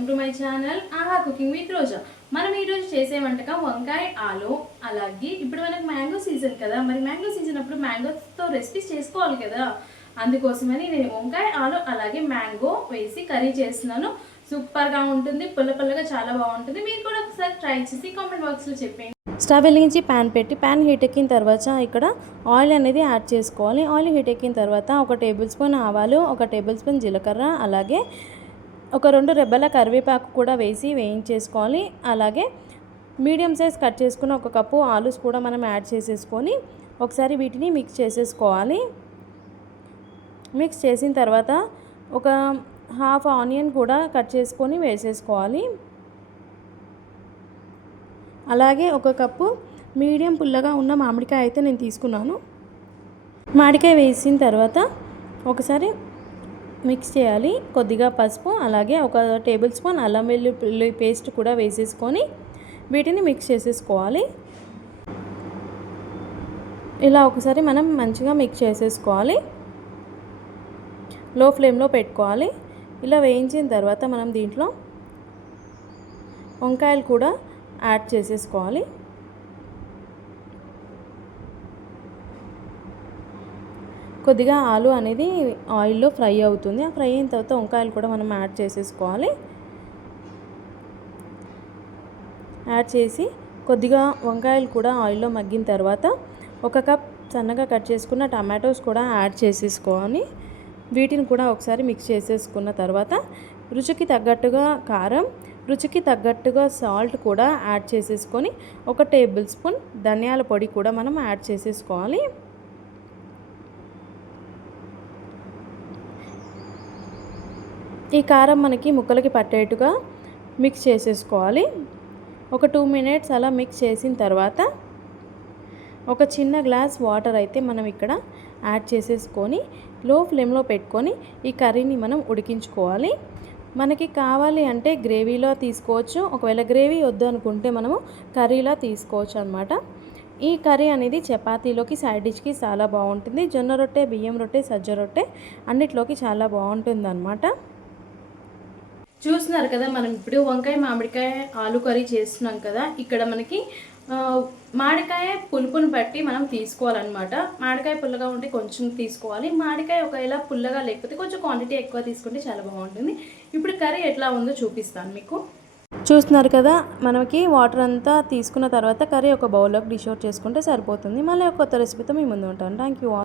Welcome to my channel ఆహా cooking with రోజా. మనం ఈరోజు చేసే వంటకం వంకాయ ఆలు. అలాగే ఇప్పుడు మనకు మ్యాంగో సీజన్ కదా, మరి మ్యాంగో సీజన్ అప్పుడు మ్యాంగోతో రెసిపీస్ చేసుకోవాలి కదా. అందుకోసమని నేను వంకాయ ఆలు అలాగే మ్యాంగో వేసి కర్రీ చేస్తున్నాను. సూపర్గా ఉంటుంది, పుల్ల పుల్లగా చాలా బాగుంటుంది. మీరు కూడా ఒకసారి ట్రై చేసి కామెంట్ బాక్స్లో చెప్పండి. స్టవ్ వెలిగించి ప్యాన్ పెట్టి ప్యాన్ హీట్ ఎక్కిన తర్వాత ఇక్కడ ఆయిల్ అనేది యాడ్ చేసుకోవాలి. ఆయిల్ హీట్ ఎక్కిన తర్వాత 1 టేబుల్ స్పూన్ ఆవాలు, 1 టేబుల్ స్పూన్ జీలకర్ర, అలాగే ఒక 2 రెబ్బల కరివేపాకు కూడా వేసి వేయించేసుకోవాలి. అలాగే మీడియం సైజ్ కట్ చేసుకున్న 1 కప్పు ఆలూస్ కూడా మనం యాడ్ చేసేసుకొని ఒకసారి వీటిని మిక్స్ చేసేసుకోవాలి. మిక్స్ చేసిన తర్వాత ఒక హాఫ్ ఆనియన్ కూడా కట్ చేసుకొని వేసేసుకోవాలి. అలాగే 1 కప్పు మీడియం పుల్లగా ఉన్న మామిడికాయ అయితే నేను తీసుకున్నాను. మామిడికాయ వేసిన తర్వాత ఒకసారి మిక్స్ చేయాలి. కొద్దిగా పసుపు, అలాగే 1 టేబుల్ స్పూన్ అల్లం వెల్లుల్లి పేస్ట్ కూడా వేసేసుకొని వీటిని మిక్స్ చేసేసుకోవాలి. ఇలా ఒకసారి మనం మంచిగా మిక్స్ చేసేసుకోవాలి. లో ఫ్లేమ్లో పెట్టుకోవాలి. ఇలా వేయించిన తర్వాత మనం దీంట్లో వంకాయలు కూడా యాడ్ చేసేసుకోవాలి. కొద్దిగా ఆలు అనేది ఆయిల్లో ఫ్రై అవుతుంది. ఆ ఫ్రై అయిన తర్వాత వంకాయలు కూడా మనం యాడ్ చేసేసుకోవాలి. యాడ్ చేసి కొద్దిగా వంకాయలు కూడా ఆయిల్లో మగ్గిన తర్వాత 1 కప్ సన్నగా కట్ చేసుకున్న టమాటోస్ కూడా యాడ్ చేసేసుకోవాలి. వీటిని కూడా ఒకసారి మిక్స్ చేసేసుకున్న తర్వాత రుచికి తగ్గట్టుగా కారం, రుచికి తగ్గట్టుగా సాల్ట్ కూడా యాడ్ చేసేసుకొని 1 టేబుల్ స్పూన్ ధనియాల పొడి కూడా మనం యాడ్ చేసేసుకోవాలి. ఈ కారం మనకి ముక్కలకి పట్టేట్టుగా మిక్స్ చేసేసుకోవాలి. ఒక 2 మినిట్స్ అలా మిక్స్ చేసిన తర్వాత ఒక చిన్న గ్లాస్ వాటర్ అయితే మనం ఇక్కడ యాడ్ చేసేసుకొని లో ఫ్లేమ్లో పెట్టుకొని ఈ కర్రీని మనం ఉడికించుకోవాలి. మనకి కావాలి అంటే గ్రేవీలో తీసుకోవచ్చు, ఒకవేళ గ్రేవీ వద్దు అనుకుంటే మనము కర్రీలా తీసుకోవచ్చు అనమాట. ఈ కర్రీ అనేది చపాతీలోకి సైడ్ డిష్కి చాలా బాగుంటుంది. జొన్న రొట్టె, బియ్యం రొట్టె, సజ్జ రొట్టె అన్నిట్లోకి చాలా బాగుంటుంది అనమాట. చూస్తున్నారు కదా, మనం ఇప్పుడు వంకాయ మామిడికాయ ఆలు కర్రీ చేస్తున్నాం కదా. ఇక్కడ మనకి మామిడికాయ పులుపుని బట్టి మనం తీసుకోవాలన్నమాట. మామిడికాయ పుల్లగా ఉంటే కొంచెం తీసుకోవాలి. మామిడికాయ ఒకవేళ పుల్లగా లేకపోతే కొంచెం క్వాంటిటీ ఎక్కువ తీసుకుంటే చాలా బాగుంటుంది. ఇప్పుడు కర్రీ ఎట్లా ఉందో చూపిస్తాను మీకు. చూస్తున్నారు కదా, మనకి వాటర్ అంతా తీసుకున్న తర్వాత కర్రీ ఒక బౌల్లోకి డిష్ అవుట్ చేసుకుంటే సరిపోతుంది. మళ్ళీ ఒక కొత్త రెసిపీతో మీ ముందు ఉంటాను. Thank you.